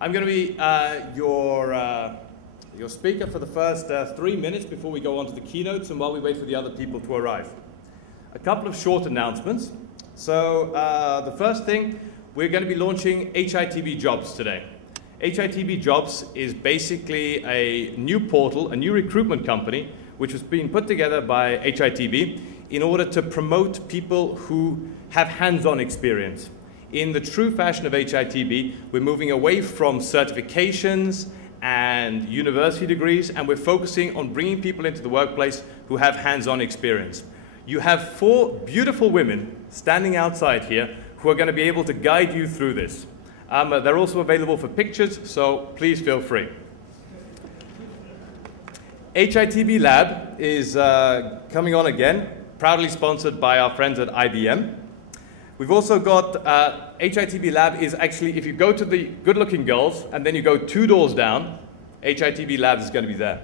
I'm going to be your speaker for the first 3 minutes before we go on to the keynotes and while we wait for the other people to arrive. A couple of short announcements. So the first thing, we're going to be launching HITB Jobs today. HITB Jobs is basically a new portal, a new recruitment company, which was being put together by HITB in order to promote people who have hands-on experience. In the true fashion of HITB, we're moving away from certifications and university degrees, and we're focusing on bringing people into the workplace who have hands-on experience. You have 4 beautiful women standing outside here who are going to be able to guide you through this. They're also available for pictures, so please feel free. HITB Lab is coming on again, proudly sponsored by our friends at IBM. We've also got HITB Lab is actually, if you go to the good-looking girls and then you go 2 doors down, HITB Lab is going to be there.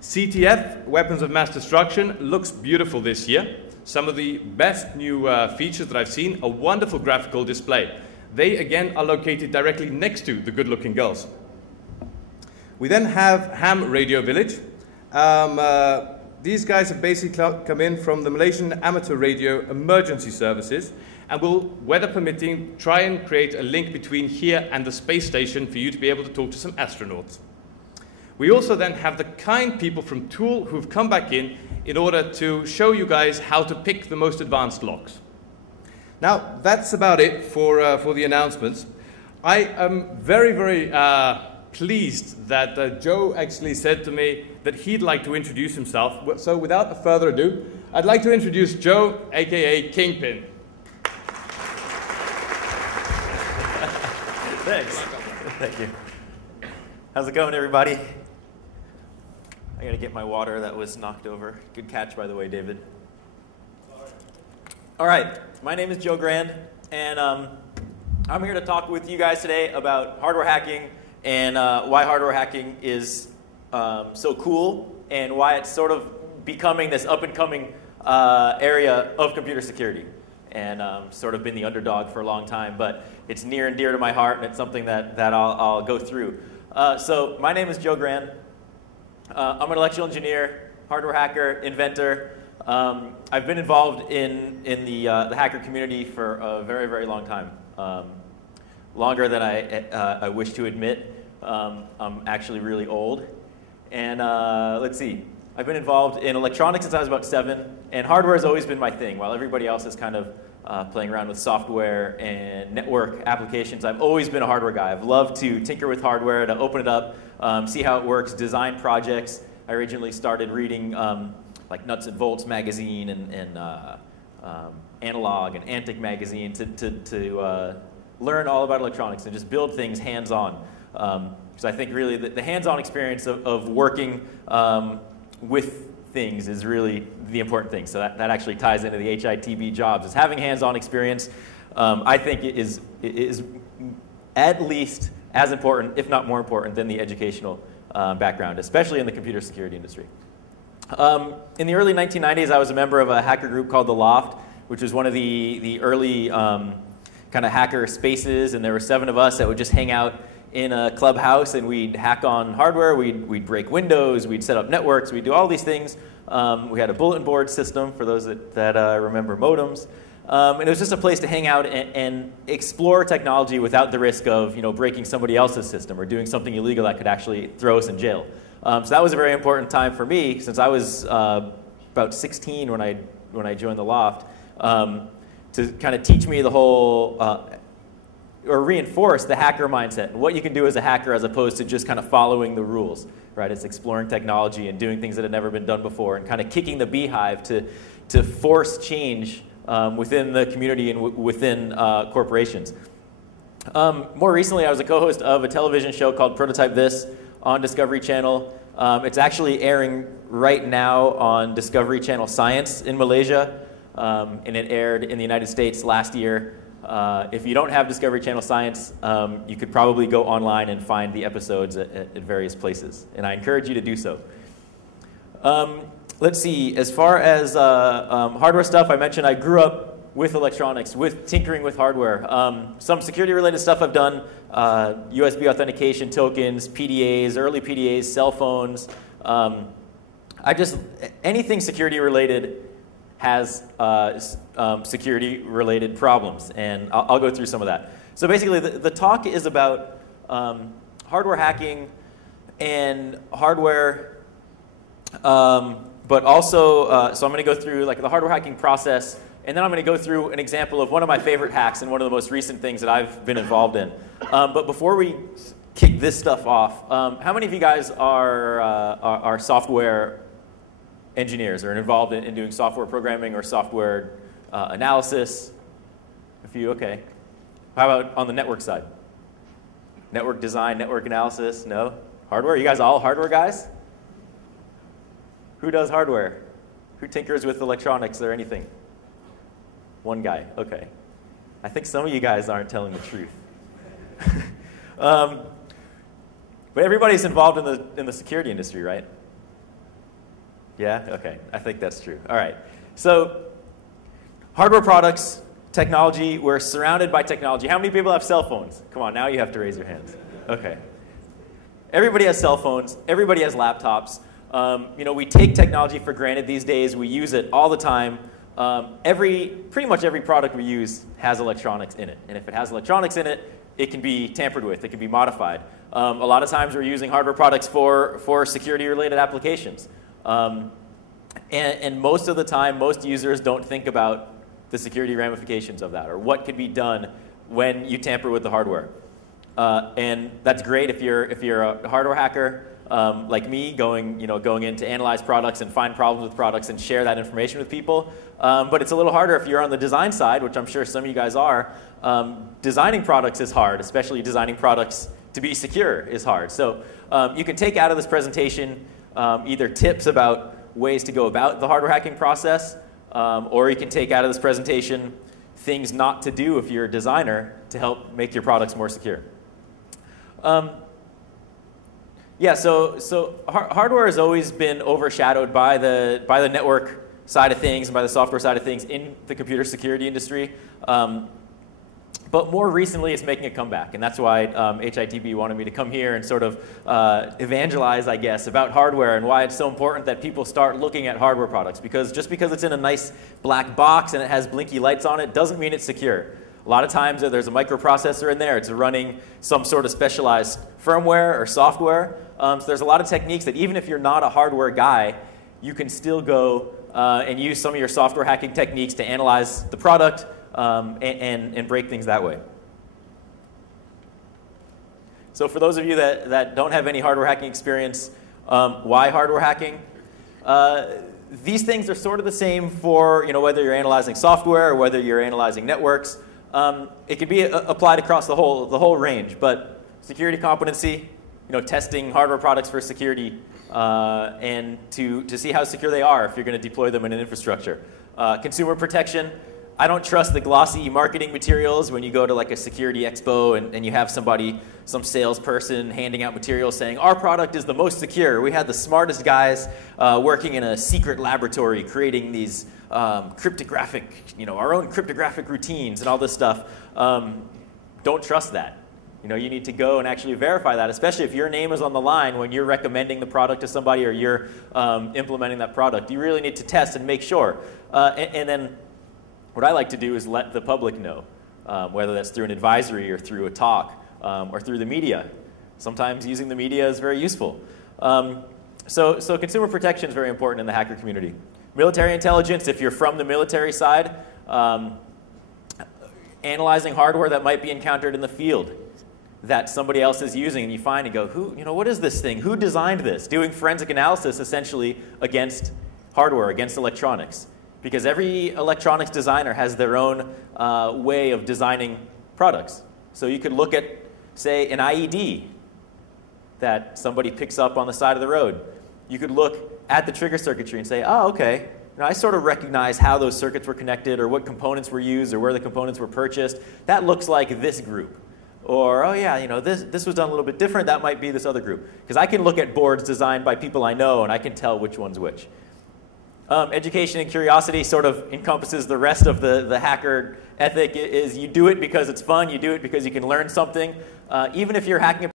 CTF, Weapons of Mass Destruction, looks beautiful this year. Some of the best new features that I've seen, a wonderful graphical display. They, again, are located directly next to the good-looking girls. We then have Ham Radio Village. These guys have basically come in from the Malaysian Amateur Radio Emergency Services and will, weather permitting, try and create a link between here and the space station for you to be able to talk to some astronauts. We also then have the kind people from Tool who've come back in order to show you guys how to pick the most advanced locks. Now, that's about it for the announcements. I am very, very pleased that Joe actually said to me that he'd like to introduce himself. So without further ado, I'd like to introduce Joe, aka Kingpin. Thanks. Thank you. How's it going, everybody? I gotta get my water that was knocked over. Good catch, by the way, David. All right, my name is Joe Grand, and I'm here to talk with you guys today about hardware hacking and why hardware hacking is so cool and why it's sort of becoming this up-and-coming area of computer security. And sort of been the underdog for a long time, but it's near and dear to my heart, and it's something that I'll go through. So my name is Joe Grand. I'm an electrical engineer, hardware hacker, inventor. I've been involved in the hacker community for a very, very long time, longer than I wish to admit. I'm actually really old. And let's see. I've been involved in electronics since I was about 7, and hardware has always been my thing. While everybody else is kind of playing around with software and network applications, I've always been a hardware guy. I've loved to tinker with hardware, to open it up, see how it works, design projects. I originally started reading like Nuts and Bolts magazine and Analog and Antic magazine to learn all about electronics and just build things hands-on. Because I think really the hands-on experience of working with things is really the important thing. So that actually ties into the HITB jobs. Is having hands-on experience, I think it is at least as important, if not more important, than the educational background, especially in the computer security industry. In the early 1990s, I was a member of a hacker group called The Loft, which was one of the early kind of hacker spaces, and there were 7 of us that would just hang out in a clubhouse, and we'd hack on hardware, we'd break windows, we'd set up networks, we'd do all these things. We had a bulletin board system, for those that remember modems. And it was just a place to hang out and explore technology without the risk of breaking somebody else's system or doing something illegal that could actually throw us in jail. So that was a very important time for me, since I was about 16 when I joined The Loft, to kind of teach me the whole or reinforce the hacker mindset and what you can do as a hacker as opposed to just kind of following the rules, right? It's exploring technology and doing things that had never been done before and kind of kicking the beehive to force change within the community and within corporations. More recently, I was a co-host of a television show called Prototype This on Discovery Channel. It's actually airing right now on Discovery Channel Science in Malaysia, and it aired in the United States last year. If you don't have Discovery Channel Science, you could probably go online and find the episodes at various places, and I encourage you to do so. Let's see, as far as hardware stuff, I mentioned I grew up with electronics, with tinkering with hardware. Some security-related stuff I've done, USB authentication tokens, PDAs, early PDAs, cell phones. Anything security-related has security-related problems, and I'll go through some of that. So basically, the talk is about hardware hacking and hardware, but also, so I'm going to go through like the hardware hacking process, and then I'm going to go through an example of one of my favorite hacks and one of the most recent things that I've been involved in. But before we kick this stuff off, how many of you guys are software engineers or involved in doing software programming or software analysis? A few, okay. How about on the network side? Network design, network analysis, no? Hardware, you guys all hardware guys? Who does hardware? Who tinkers with electronics or anything? One guy, okay. I think some of you guys aren't telling the truth. But everybody's involved in the security industry, right? Yeah, okay, I think that's true. All right, so hardware products, technology, we're surrounded by technology. How many people have cell phones? Come on, now you have to raise your hands. Okay. Everybody has cell phones, everybody has laptops. You know, we take technology for granted these days, we use it all the time. Pretty much every product we use has electronics in it. And if it has electronics in it, it can be tampered with, it can be modified. A lot of times we're using hardware products for security-related applications. And most of the time, most users don't think about the security ramifications of that or what could be done when you tamper with the hardware. And that's great if you're a hardware hacker like me, going in to analyze products and find problems with products and share that information with people. But it's a little harder if you're on the design side, which I'm sure some of you guys are. Designing products is hard, especially designing products to be secure is hard. So you can take out of this presentation either tips about ways to go about the hardware hacking process, or you can take out of this presentation things not to do if you're a designer to help make your products more secure. Yeah, so hardware has always been overshadowed by the network side of things and by the software side of things in the computer security industry. But more recently, it's making a comeback, and that's why HITB wanted me to come here and sort of evangelize, I guess, about hardware and why it's so important that people start looking at hardware products. Because just because it's in a nice black box and it has blinky lights on it doesn't mean it's secure. A lot of times there's a microprocessor in there. It's running some sort of specialized firmware or software. So there's a lot of techniques that even if you're not a hardware guy, you can still go and use some of your software hacking techniques to analyze the product and break things that way. So for those of you that don't have any hardware hacking experience, why hardware hacking? These things are sort of the same for whether you're analyzing software or whether you're analyzing networks. It can be applied across the whole range, but security competency, testing hardware products for security and to see how secure they are if you're going to deploy them in an infrastructure. Consumer protection. I don't trust the glossy marketing materials when you go to like a security expo and you have some salesperson handing out materials saying, our product is the most secure. We had the smartest guys working in a secret laboratory creating these cryptographic, our own cryptographic routines and all this stuff. Don't trust that. You need to go and actually verify that, especially if your name is on the line when you're recommending the product to somebody or you're implementing that product. You really need to test and make sure. And then what I like to do is let the public know, whether that's through an advisory or through a talk or through the media. Sometimes using the media is very useful. So consumer protection is very important in the hacker community. Military intelligence, if you're from the military side, analyzing hardware that might be encountered in the field that somebody else is using, and you find and go, what is this thing? Who designed this? Doing forensic analysis essentially against hardware, against electronics. Because every electronics designer has their own way of designing products. So you could look at, say, an IED that somebody picks up on the side of the road. You could look at the trigger circuitry and say, oh, okay, I sort of recognize how those circuits were connected or what components were used or where the components were purchased. That looks like this group. Or, oh yeah, this was done a little bit different. That might be this other group. Because I can look at boards designed by people I know and I can tell which one's which. education and curiosity sort of encompasses the rest of the hacker ethic. Is you do it because it's fun, you do it because you can learn something. Even if you're hacking